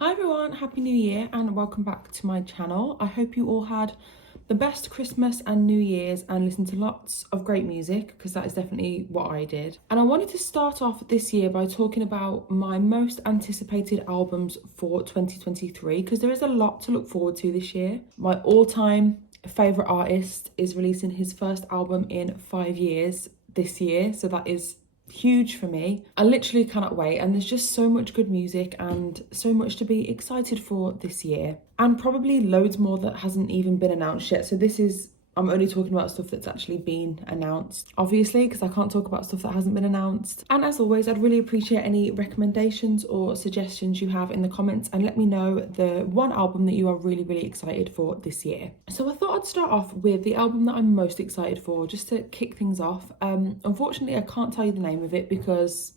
Hi everyone, Happy New Year and welcome back to my channel. I hope you all had the best Christmas and New Year's and listened to lots of great music, because that is definitely what I did. And I wanted to start off this year by talking about my most anticipated albums for 2023, because there is a lot to look forward to this year. My all-time favourite artist is releasing his first album in 5 years this year, so that is huge for me. I literally cannot wait, and there's just so much good music and so much to be excited for this year, and probably loads more that hasn't even been announced yet. So I'm only talking about stuff that's actually been announced, obviously, because I can't talk about stuff that hasn't been announced. And as always, I'd really appreciate any recommendations or suggestions you have in the comments, and let me know the one album that you are really excited for this year. So I thought I'd start off with the album that I'm most excited for, just to kick things off. Unfortunately, I can't tell you the name of it because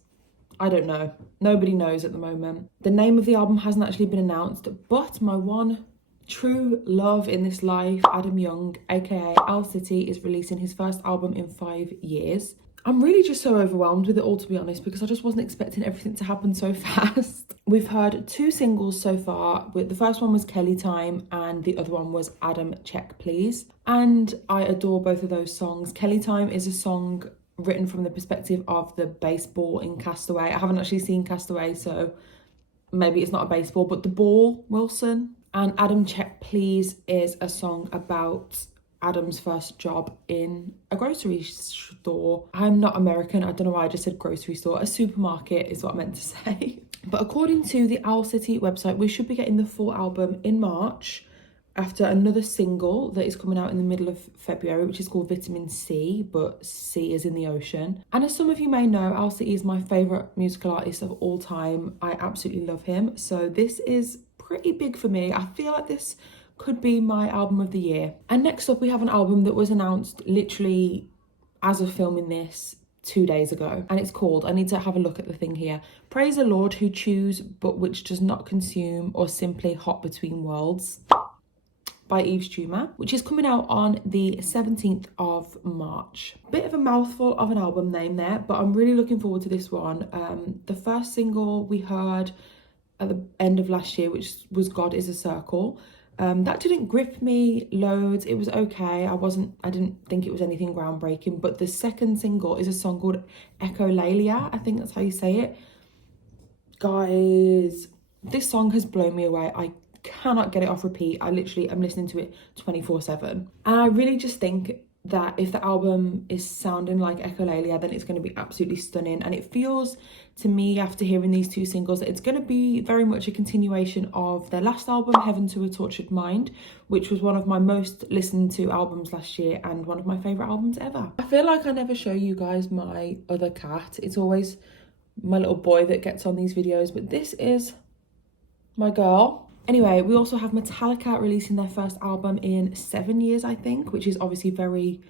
I don't know. Nobody knows at the moment. The name of the album hasn't actually been announced, but my one true love in this life, Adam Young, aka Owl City, is releasing his first album in 5 years. I'm really just so overwhelmed with it all, to be honest, because I just wasn't expecting everything to happen so fast. We've heard 2 singles so far. The first one was Kelly Time and the other one was Adam Check Please. And I adore both of those songs. Kelly Time is a song written from the perspective of the baseball in Castaway. I haven't actually seen Castaway, so maybe it's not a baseball, but the ball, Wilson. And Adam Check Please is a song about Adam's first job in a grocery store. I'm not American, I don't know why I just said grocery store. A supermarket is what I meant to say. But according to the Owl City website, we should be getting the full album in March, after another single that is coming out in the middle of February, which is called Vitamin C, but C is in the ocean. And as some of you may know, Owl City is my favourite musical artist of all time. I absolutely love him. So this is pretty big for me. I feel like this could be my album of the year. And next up, we have an album that was announced literally as of filming this 2 days ago, and it's called, I need to have a look at the thing here, Praise the Lord Who Chews But Which Does Not Consume or Simply Hop Between Worlds, by Yves Tumor, which is coming out on the 17th of March. Bit of a mouthful of an album name there, but I'm really looking forward to this one. The first single we heard at the end of last year, which was God Is a Circle, that didn't grip me loads. It was okay. I didn't think it was anything groundbreaking, but the second single is a song called Echolalia. I think that's how you say it. Guys, this song has blown me away. I cannot get it off repeat. I'm listening to it 24/7. And I really just think that if the album is sounding like Echolalia, then it's going to be absolutely stunning. And it feels to me, after hearing these 2 singles, that it's going to be very much a continuation of their last album, Heaven to a Tortured Mind, which was one of my most listened to albums last year and one of my favourite albums ever. I feel like I never show you guys my other cat. It's always my little boy that gets on these videos, but this is my girl. Anyway, we also have Metallica releasing their first album in 7 years, I think, which is obviously very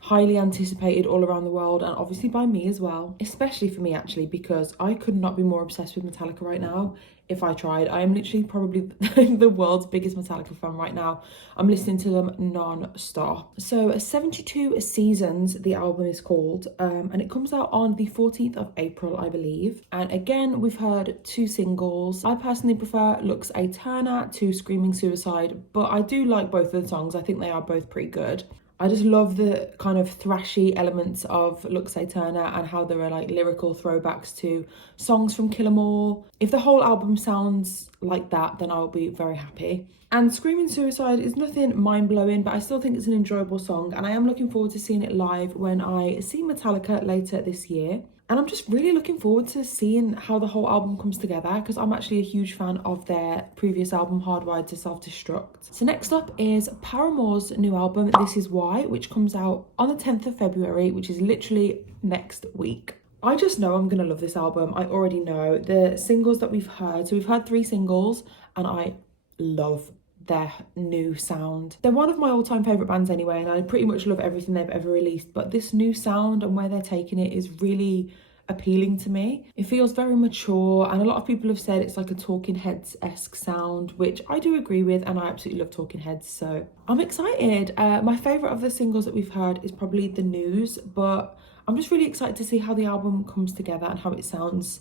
highly anticipated all around the world, and obviously by me as well, especially for me actually, because I could not be more obsessed with Metallica right now if I tried. I am literally probably the world's biggest Metallica fan right now. I'm listening to them non-stop. So 72 Seasons, the album is called, and it comes out on the 14th of April, I believe. And again, we've heard 2 singles. I personally prefer Lux Aeterna to Screaming Suicide, but I do like both of the songs. I think they are both pretty good. I just love the kind of thrashy elements of Lux Aeterna and how there are like lyrical throwbacks to songs from Kill 'Em All. If the whole album sounds like that, then I'll be very happy. And Screaming Suicide is nothing mind-blowing, but I still think it's an enjoyable song, and I am looking forward to seeing it live when I see Metallica later this year. And I'm just really looking forward to seeing how the whole album comes together, because I'm actually a huge fan of their previous album, Hardwired to Self-Destruct. So next up is Paramore's new album, This Is Why, which comes out on the 10th of February, which is literally next week. I just know I'm going to love this album. I already know. The singles that we've heard, so we've heard 3 singles, and I love their new sound. They're one of my all-time favourite bands anyway, and I pretty much love everything they've ever released, but this new sound and where they're taking it is really appealing to me. It feels very mature, and a lot of people have said it's like a Talking Heads-esque sound, which I do agree with, and I absolutely love Talking Heads, so I'm excited. My favourite of the singles that we've heard is probably The News, but I'm just really excited to see how the album comes together and how it sounds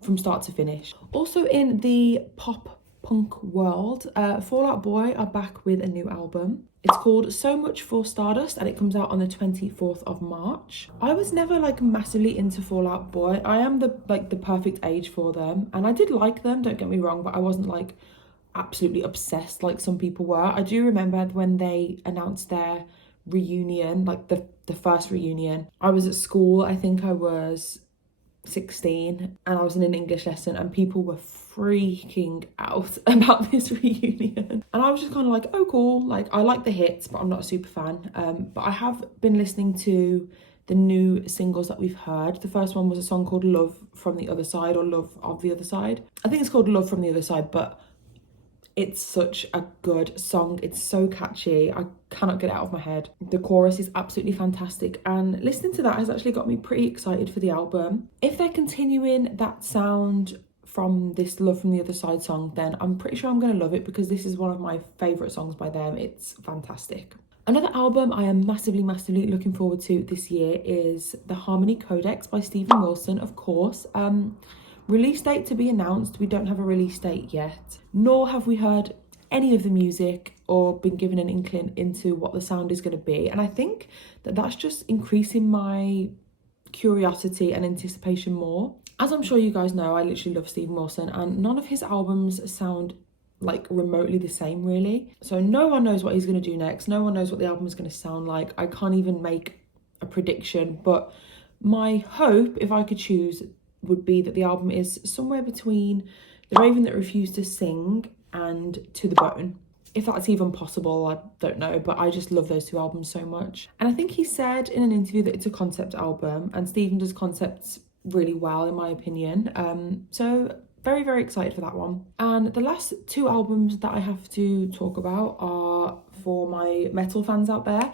from start to finish. Also in the pop punk world, Fall Out Boy are back with a new album. It's called So Much for Stardust and it comes out on the 24th of March. I was never like massively into Fall Out Boy. I am the perfect age for them, and I did like them, don't get me wrong, but I wasn't like absolutely obsessed like some people were. I do remember when they announced their reunion, like the first reunion. I was at school, I think I was 16, and I was in an English lesson and people were freaking out about this reunion, and I was just kind of like, oh cool, like I like the hits but I'm not a super fan. But I have been listening to the new singles that we've heard. The first one was a song called Love from the Other Side, or Love of the Other Side. I think it's called Love from the Other Side, but it's such a good song. It's so catchy. I cannot get it out of my head. The chorus is absolutely fantastic, and listening to that has actually got me pretty excited for the album. If they're continuing that sound from this Love from the Other Side song, then I'm pretty sure I'm going to love it, because this is one of my favourite songs by them. It's fantastic. Another album I am massively looking forward to this year is The Harmony Codex by Steven Wilson, of course. Release date to be announced. We don't have a release date yet, nor have we heard any of the music or been given an inkling into what the sound is going to be. And I think that that's just increasing my curiosity and anticipation more. As I'm sure you guys know, I literally love Steven Wilson, and none of his albums sound like remotely the same really. So no one knows what he's going to do next. No one knows what the album is going to sound like. I can't even make a prediction, but my hope, if I could choose, would be that the album is somewhere between The Raven That Refused to Sing and To the Bone. If that's even possible, I don't know, but I just love those two albums so much. And I think he said in an interview that it's a concept album, and Steven does concepts really well in my opinion. So very excited for that one. And the last two albums that I have to talk about are for my metal fans out there.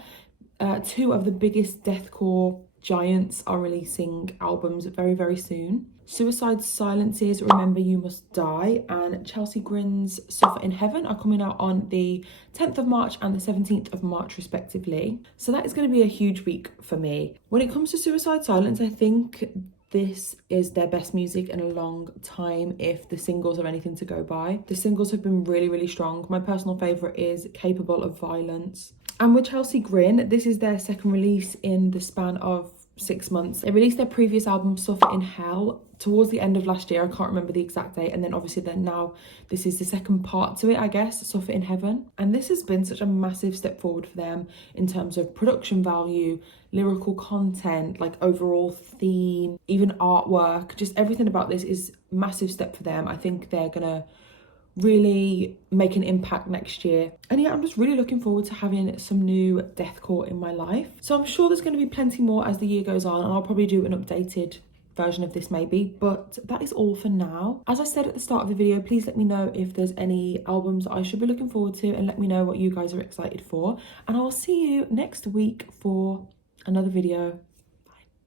Two of the biggest deathcore giants are releasing albums very soon. Suicide Silence's Remember You Must Die and Chelsea Grin's Suffer in Heaven are coming out on the 10th of March and the 17th of March respectively. So that is going to be a huge week for me. When it comes to Suicide Silence, I think this is their best music in a long time, if the singles are anything to go by. The singles have been really strong. My personal favourite is Capable of Violence. And with Chelsea Grin, this is their second release in the span of 6 months. They released their previous album Suffer in Hell towards the end of last year. I can't remember the exact date, and then obviously now this is the second part to it, I guess, Suffer in Heaven. And this has been such a massive step forward for them in terms of production value, lyrical content, like overall theme, even artwork. Just everything about this is a massive step for them. I think they're gonna really make an impact next year. And yeah, I'm just really looking forward to having some new deathcore in my life. So I'm sure there's going to be plenty more as the year goes on, and I'll probably do an updated version of this maybe, but that is all for now. As I said at the start of the video, please let me know if there's any albums that I should be looking forward to, and let me know what you guys are excited for, and I will see you next week for another video.